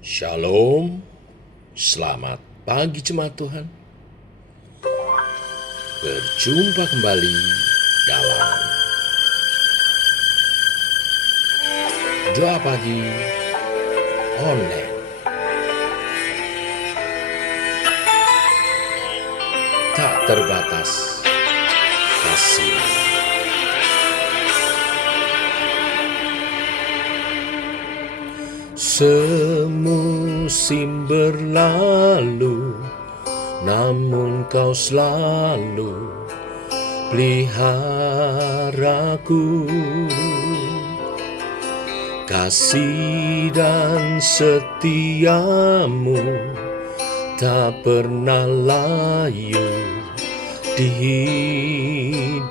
Shalom, selamat pagi jemaat Tuhan. Berjumpa kembali dalam doa pagi online. Tak terbatas kasih. Semusim berlalu, namun kau selalu peliharaku. Kasih dan setiamu tak pernah layu di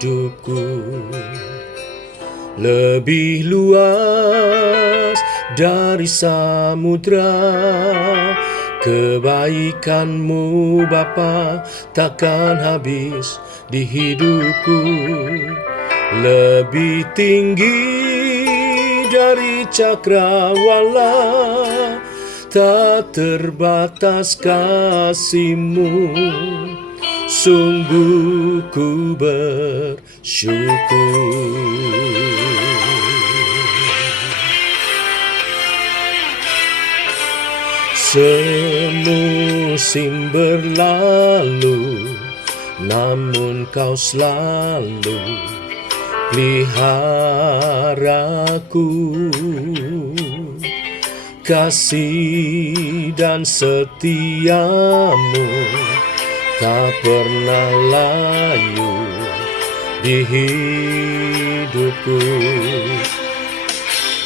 hidupku. Lebih luas dari samudra, kebaikanmu Bapa takkan habis di hidupku. Lebih tinggi dari cakrawala, tak terbatas kasih-Mu. Sungguh ku bersyukur. Semusim berlalu, namun kau selalu peliharaku. Kasih dan setiamu tak pernah layu di hidupku.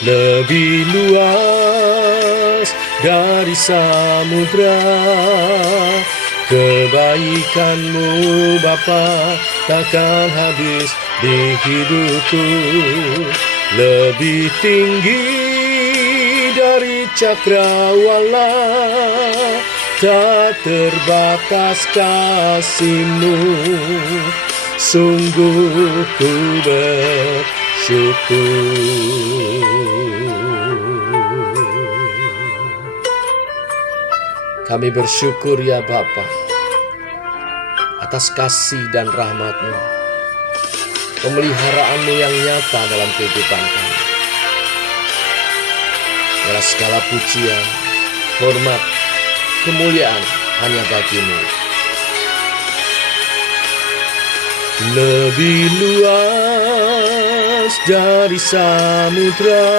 Lebih luas dari samudra, kebaikanmu Bapa takkan habis di hidupku. Lebih tinggi dari cakrawala, tak terbatas kasih-Mu. Sungguh ku bersyukur. Kami bersyukur ya Bapa atas kasih dan rahmat-Mu, pemeliharaan-Mu yang nyata dalam kehidupan kami. Dalam segala pujian, hormat, kemuliaan hanya bagi-Mu. Lebih luas dari samudra,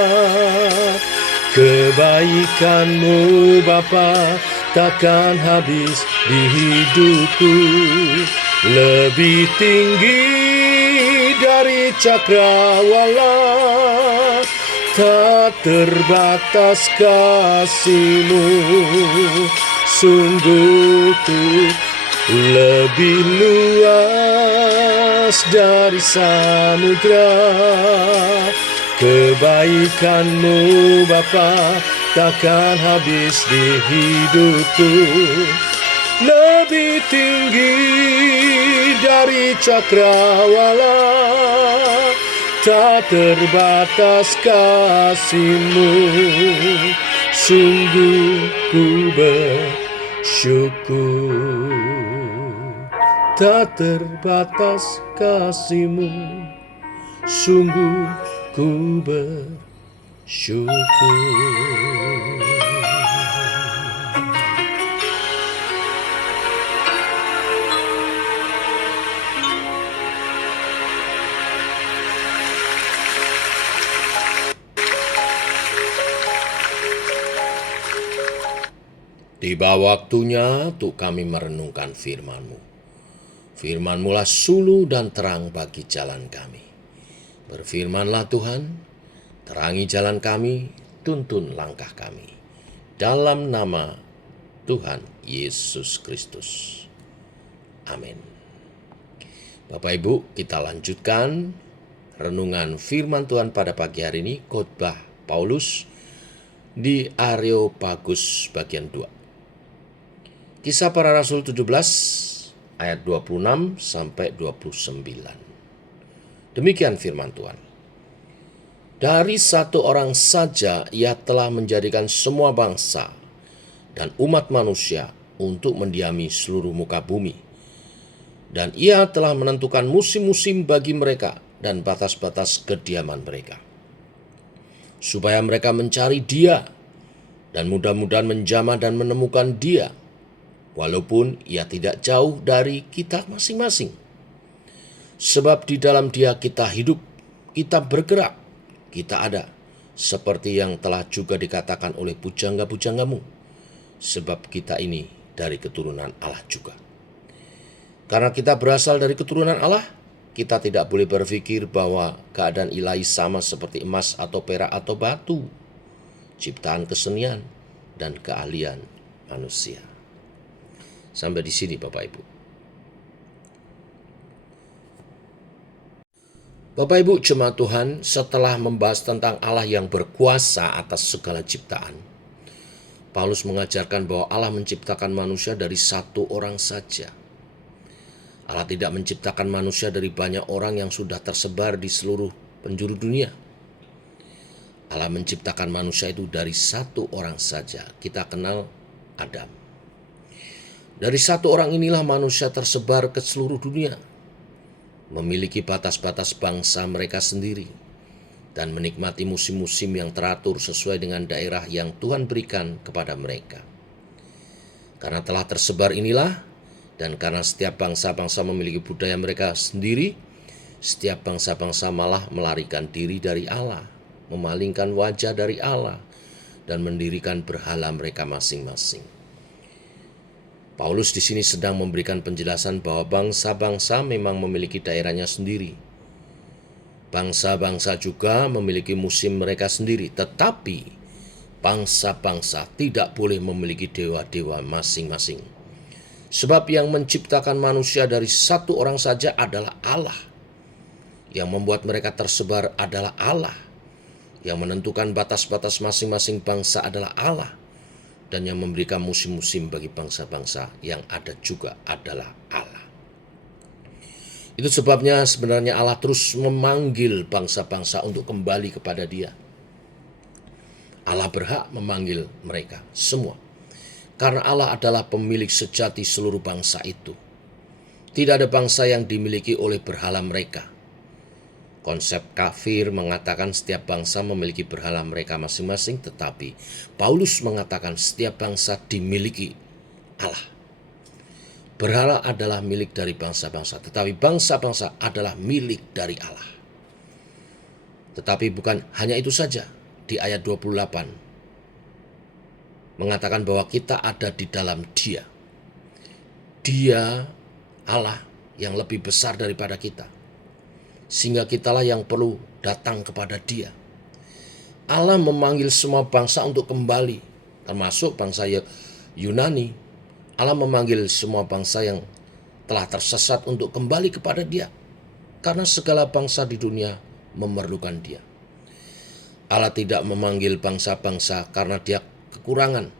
kebaikan-Mu Bapa takkan habis di hidupku. Lebih tinggi dari cakrawala, tak terbatas kasih-Mu. Sungguh ku lebih luas dari samudra, kebaikan-Mu Bapa takkan habis di hidupku. Lebih tinggi dari cakrawala, tak terbatas kasih-Mu. Sungguh ku bersyukur. Tak terbatas kasih-Mu. Sungguh ku bersyukur. Tiba waktunya untuk kami merenungkan firman-Mu. Firman-Mu lah suluh dan terang bagi jalan kami. Berfirmanlah Tuhan, terangi jalan kami, tuntun langkah kami. Dalam nama Tuhan Yesus Kristus. Amin. Bapak Ibu, kita lanjutkan renungan firman Tuhan pada pagi hari ini, khotbah Paulus di Areopagus bagian 2. Kisah Para Rasul 17 ayat 26 sampai 29. Demikian firman Tuhan. Dari satu orang saja ia telah menjadikan semua bangsa dan umat manusia untuk mendiami seluruh muka bumi. Dan Ia telah menentukan musim-musim bagi mereka dan batas-batas kediaman mereka, supaya mereka mencari Dia dan mudah-mudahan menjamah dan menemukan Dia, walaupun Ia tidak jauh dari kita masing-masing. Sebab di dalam Dia kita hidup, kita bergerak, kita ada, seperti yang telah juga dikatakan oleh pujangga-pujanggamu, sebab kita ini dari keturunan Allah juga. Karena kita berasal dari keturunan Allah, kita tidak boleh berpikir bahwa keadaan ilahi sama seperti emas atau perak atau batu, ciptaan kesenian dan keahlian manusia. Sampai di sini Bapak Ibu. Bapak Ibu jemaat Tuhan, setelah membahas tentang Allah yang berkuasa atas segala ciptaan, Paulus mengajarkan bahwa Allah menciptakan manusia dari satu orang saja. Allah tidak menciptakan manusia dari banyak orang yang sudah tersebar di seluruh penjuru dunia. Allah menciptakan manusia itu dari satu orang saja. Kita kenal Adam. Dari satu orang inilah manusia tersebar ke seluruh dunia, memiliki batas-batas bangsa mereka sendiri, dan menikmati musim-musim yang teratur sesuai dengan daerah yang Tuhan berikan kepada mereka. Karena telah tersebar inilah, dan karena setiap bangsa-bangsa memiliki budaya mereka sendiri, setiap bangsa-bangsa malah melarikan diri dari Allah, memalingkan wajah dari Allah, dan mendirikan berhala mereka masing-masing. Paulus di sini sedang memberikan penjelasan bahwa bangsa-bangsa memang memiliki daerahnya sendiri. Bangsa-bangsa juga memiliki musim mereka sendiri, tetapi bangsa-bangsa tidak boleh memiliki dewa-dewa masing-masing. Sebab yang menciptakan manusia dari satu orang saja adalah Allah. Yang membuat mereka tersebar adalah Allah. Yang menentukan batas-batas masing-masing bangsa adalah Allah. Dan yang memberikan musim-musim bagi bangsa-bangsa yang ada juga adalah Allah. Itu sebabnya sebenarnya Allah terus memanggil bangsa-bangsa untuk kembali kepada Dia. Allah berhak memanggil mereka semua. Karena Allah adalah pemilik sejati seluruh bangsa itu. Tidak ada bangsa yang dimiliki oleh berhala mereka. Konsep kafir mengatakan setiap bangsa memiliki berhala mereka masing-masing, tetapi Paulus mengatakan setiap bangsa dimiliki Allah. Berhala adalah milik dari bangsa-bangsa, tetapi bangsa-bangsa adalah milik dari Allah. Tetapi bukan hanya itu saja. Di ayat 28 mengatakan bahwa kita ada di dalam Dia. Dia Allah yang lebih besar daripada kita, sehingga kitalah yang perlu datang kepada Dia. Allah memanggil semua bangsa untuk kembali, termasuk bangsa Yunani. Allah memanggil semua bangsa yang telah tersesat untuk kembali kepada Dia, karena segala bangsa di dunia memerlukan Dia. Allah tidak memanggil bangsa-bangsa karena Dia kekurangan.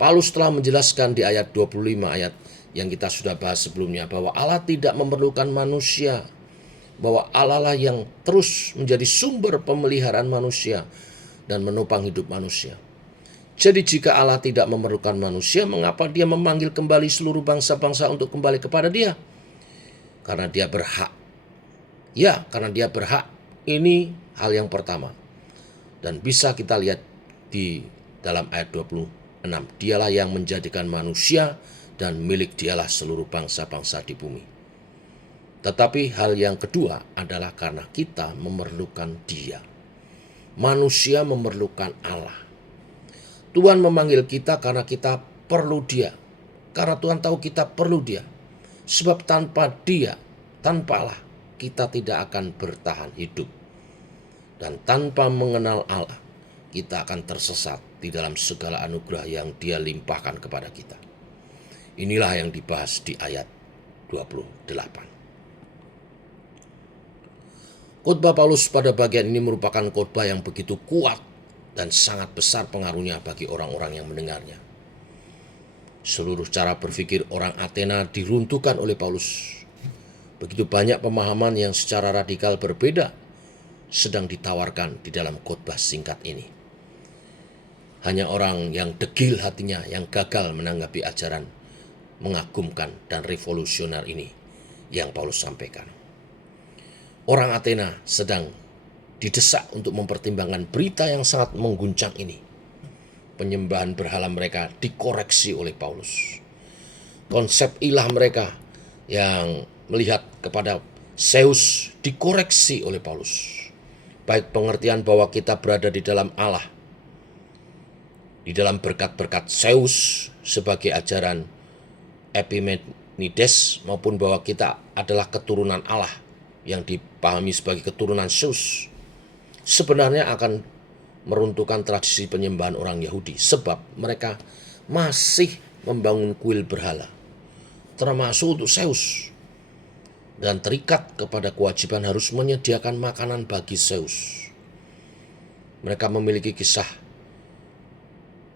Paulus telah menjelaskan di ayat 25 ayat yang kita sudah bahas sebelumnya, bahwa Allah tidak memerlukan manusia, bahwa Allah lah yang terus menjadi sumber pemeliharaan manusia dan menopang hidup manusia. Jadi jika Allah tidak memerlukan manusia, mengapa Dia memanggil kembali seluruh bangsa-bangsa untuk kembali kepada Dia? Karena Dia berhak. Ya, karena Dia berhak. Ini hal yang pertama. Dan bisa kita lihat di dalam ayat 26. Dialah yang menjadikan manusia dan milik Dialah seluruh bangsa-bangsa di bumi. Tetapi hal yang kedua adalah karena kita memerlukan Dia. Manusia memerlukan Allah. Tuhan memanggil kita karena kita perlu Dia. Karena Tuhan tahu kita perlu Dia. Sebab tanpa Dia, tanpa Allah, kita tidak akan bertahan hidup. Dan tanpa mengenal Allah, kita akan tersesat di dalam segala anugerah yang Dia limpahkan kepada kita. Inilah yang dibahas di ayat 28. Khotbah Paulus pada bagian ini merupakan khotbah yang begitu kuat dan sangat besar pengaruhnya bagi orang-orang yang mendengarnya. Seluruh cara berpikir orang Athena diruntuhkan oleh Paulus. Begitu banyak pemahaman yang secara radikal berbeda sedang ditawarkan di dalam khotbah singkat ini. Hanya orang yang degil hatinya yang gagal menanggapi ajaran mengagumkan dan revolusioner ini yang Paulus sampaikan. Orang Athena sedang didesak untuk mempertimbangkan berita yang sangat mengguncang ini. Penyembahan berhala mereka dikoreksi oleh Paulus. Konsep ilah mereka yang melihat kepada Zeus dikoreksi oleh Paulus. Baik pengertian bahwa kita berada di dalam Allah, di dalam berkat-berkat Zeus sebagai ajaran Epimenides, maupun bahwa kita adalah keturunan Allah yang dipahami sebagai keturunan Zeus, sebenarnya akan meruntuhkan tradisi penyembahan orang Yahudi, sebab mereka masih membangun kuil berhala, termasuk untuk Zeus, dan terikat kepada kewajiban harus menyediakan makanan bagi Zeus. Mereka memiliki kisah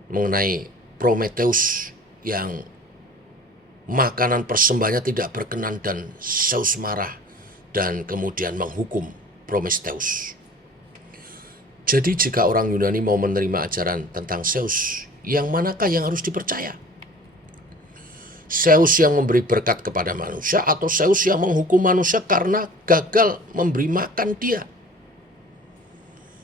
mengenai Prometheus yang makanan persembahannya tidak berkenan dan Zeus marah dan kemudian menghukum Prometheus. Jadi jika orang Yunani mau menerima ajaran tentang Zeus, yang manakah yang harus dipercaya? Zeus yang memberi berkat kepada manusia atau Zeus yang menghukum manusia karena gagal memberi makan dia?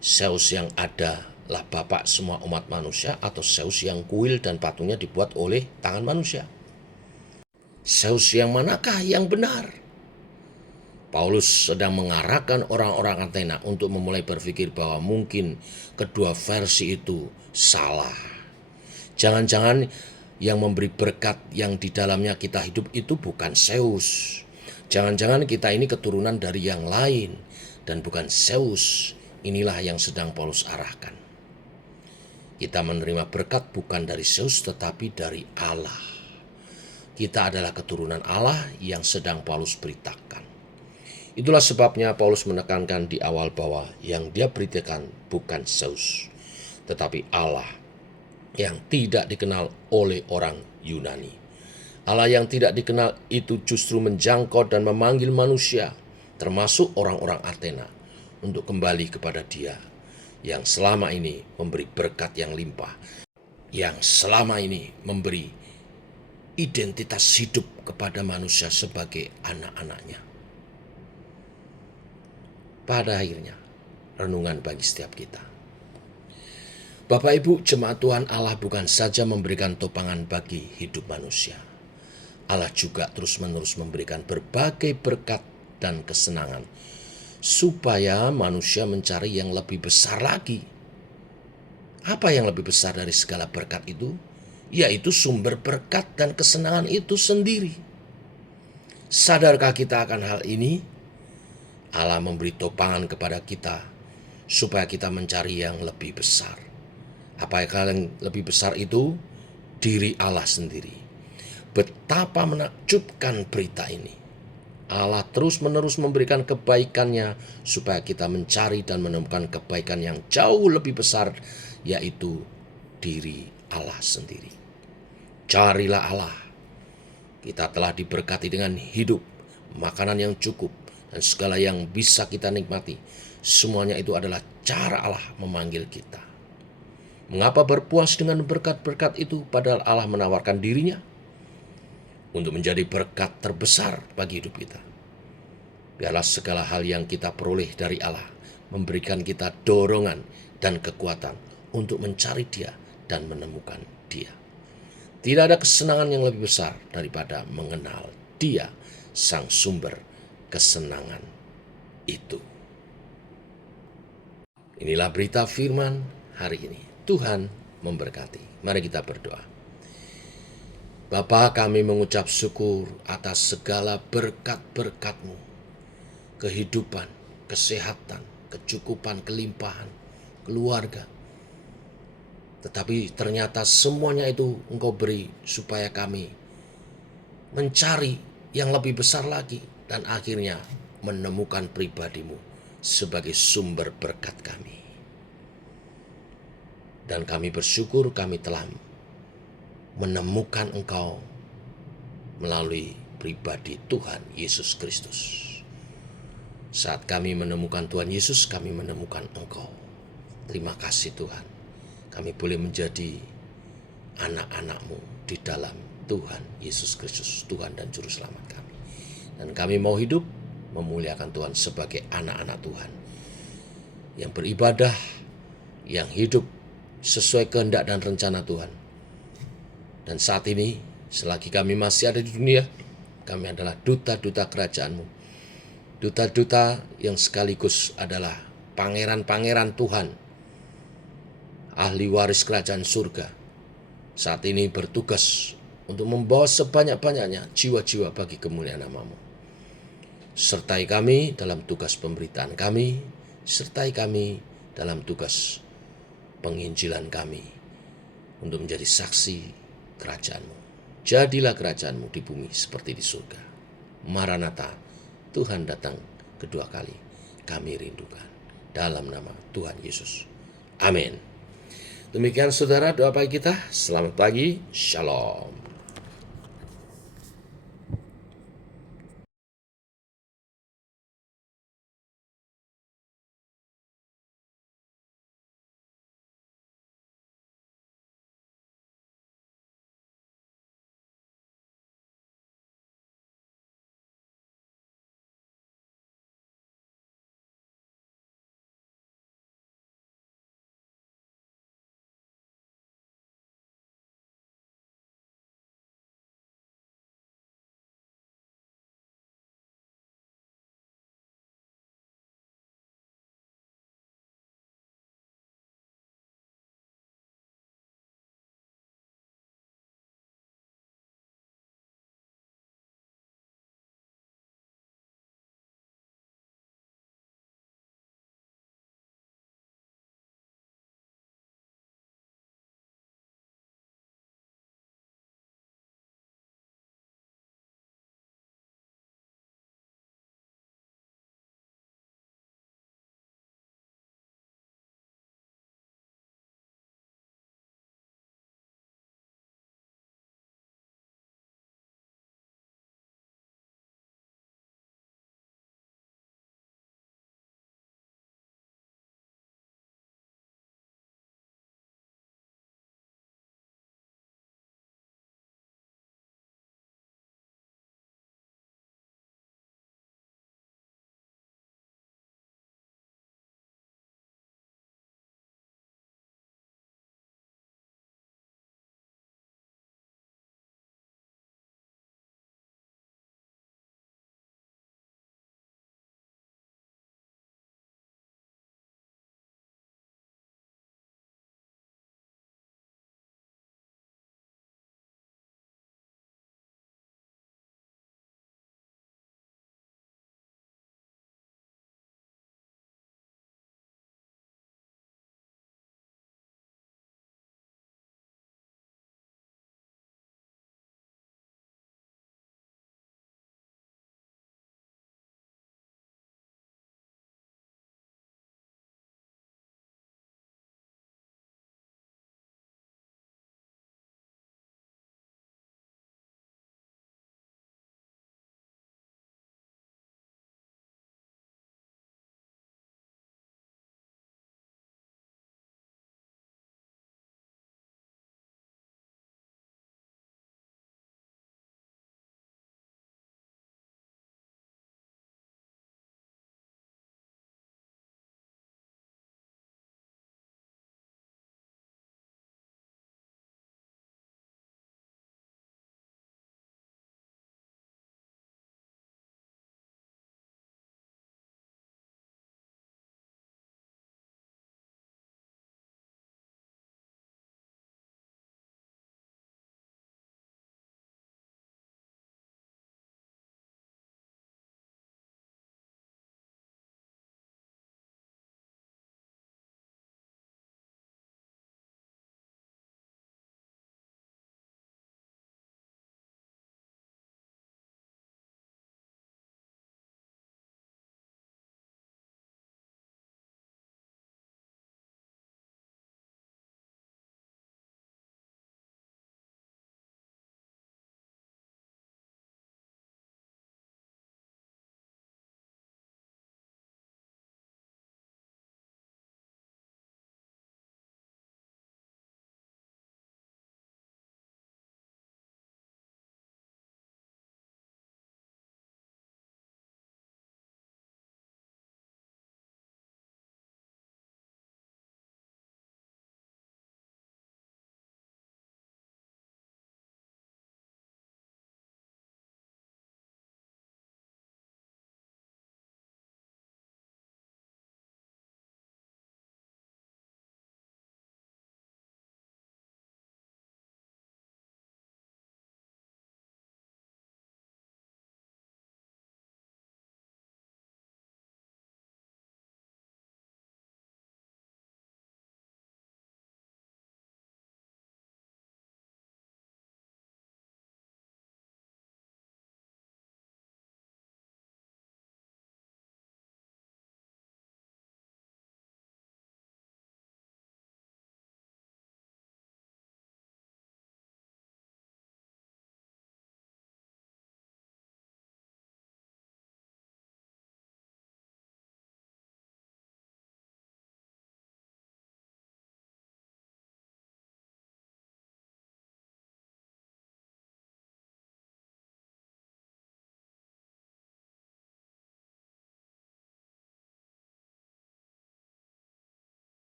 Zeus yang adalah bapak semua umat manusia atau Zeus yang kuil dan patungnya dibuat oleh tangan manusia? Zeus yang manakah yang benar? Paulus sedang mengarahkan orang-orang Athena untuk memulai berpikir bahwa mungkin kedua versi itu salah. Jangan-jangan yang memberi berkat yang di dalamnya kita hidup itu bukan Zeus. Jangan-jangan kita ini keturunan dari yang lain dan bukan Zeus. Inilah yang sedang Paulus arahkan. Kita menerima berkat bukan dari Zeus tetapi dari Allah. Kita adalah keturunan Allah yang sedang Paulus beritakan. Itulah sebabnya Paulus menekankan di awal bahwa yang dia beritakan bukan Zeus, tetapi Allah yang tidak dikenal oleh orang Yunani. Allah yang tidak dikenal itu justru menjangkau dan memanggil manusia, termasuk orang-orang Athena, untuk kembali kepada Dia yang selama ini memberi berkat yang limpah, yang selama ini memberi identitas hidup kepada manusia sebagai anak-anaknya. Pada akhirnya, renungan bagi setiap kita. Bapak Ibu jemaat Tuhan, Allah bukan saja memberikan topangan bagi hidup manusia. Allah juga terus-menerus memberikan berbagai berkat dan kesenangan supaya manusia mencari yang lebih besar lagi. Apa yang lebih besar dari segala berkat itu? Yaitu sumber berkat dan kesenangan itu sendiri. Sadarkah kita akan hal ini? Allah memberi topangan kepada kita supaya kita mencari yang lebih besar. Apakah yang lebih besar itu? Diri Allah sendiri. Betapa menakjubkan berita ini. Allah terus-menerus memberikan kebaikannya supaya kita mencari dan menemukan kebaikan yang jauh lebih besar, yaitu diri Allah sendiri. Carilah Allah. Kita telah diberkati dengan hidup, makanan yang cukup, dan segala yang bisa kita nikmati. Semuanya itu adalah cara Allah memanggil kita. Mengapa berpuas dengan berkat-berkat itu padahal Allah menawarkan dirinya untuk menjadi berkat terbesar bagi hidup kita? Biarlah segala hal yang kita peroleh dari Allah memberikan kita dorongan dan kekuatan untuk mencari Dia dan menemukan Dia. Tidak ada kesenangan yang lebih besar daripada mengenal Dia, sang sumber kesenangan itu. Inilah berita firman hari ini. Tuhan memberkati. Mari kita berdoa. Bapa, kami mengucap syukur atas segala berkat-berkat-Mu, kehidupan, kesehatan, kecukupan, kelimpahan, keluarga. Tetapi ternyata semuanya itu Engkau beri supaya kami mencari yang lebih besar lagi dan akhirnya menemukan pribadi-Mu sebagai sumber berkat kami. Dan kami bersyukur kami telah menemukan Engkau melalui pribadi Tuhan Yesus Kristus. Saat kami menemukan Tuhan Yesus, kami menemukan Engkau. Terima kasih Tuhan. kami boleh menjadi anak-anak-Mu di dalam Tuhan Yesus Kristus, Tuhan dan Juru Selamat kami. Dan kami mau hidup memuliakan Tuhan sebagai anak-anak Tuhan yang beribadah, yang hidup sesuai kehendak dan rencana Tuhan. Dan saat ini, selagi kami masih ada di dunia, kami adalah duta-duta kerajaan-Mu. Duta-duta yang sekaligus adalah pangeran-pangeran Tuhan, ahli waris kerajaan surga. Saat ini bertugas untuk membawa sebanyak-banyaknya jiwa-jiwa bagi kemuliaan nama-Mu. Sertai kami dalam tugas pemberitaan kami, sertai kami dalam tugas penginjilan kami untuk menjadi saksi kerajaan-Mu. Jadilah kerajaan-Mu di bumi seperti di surga. Maranatha, Tuhan datang kedua kali. Kami rindukan. Dalam nama Tuhan Yesus. Amin. Demikian saudara doa pagi kita. Selamat pagi. Shalom.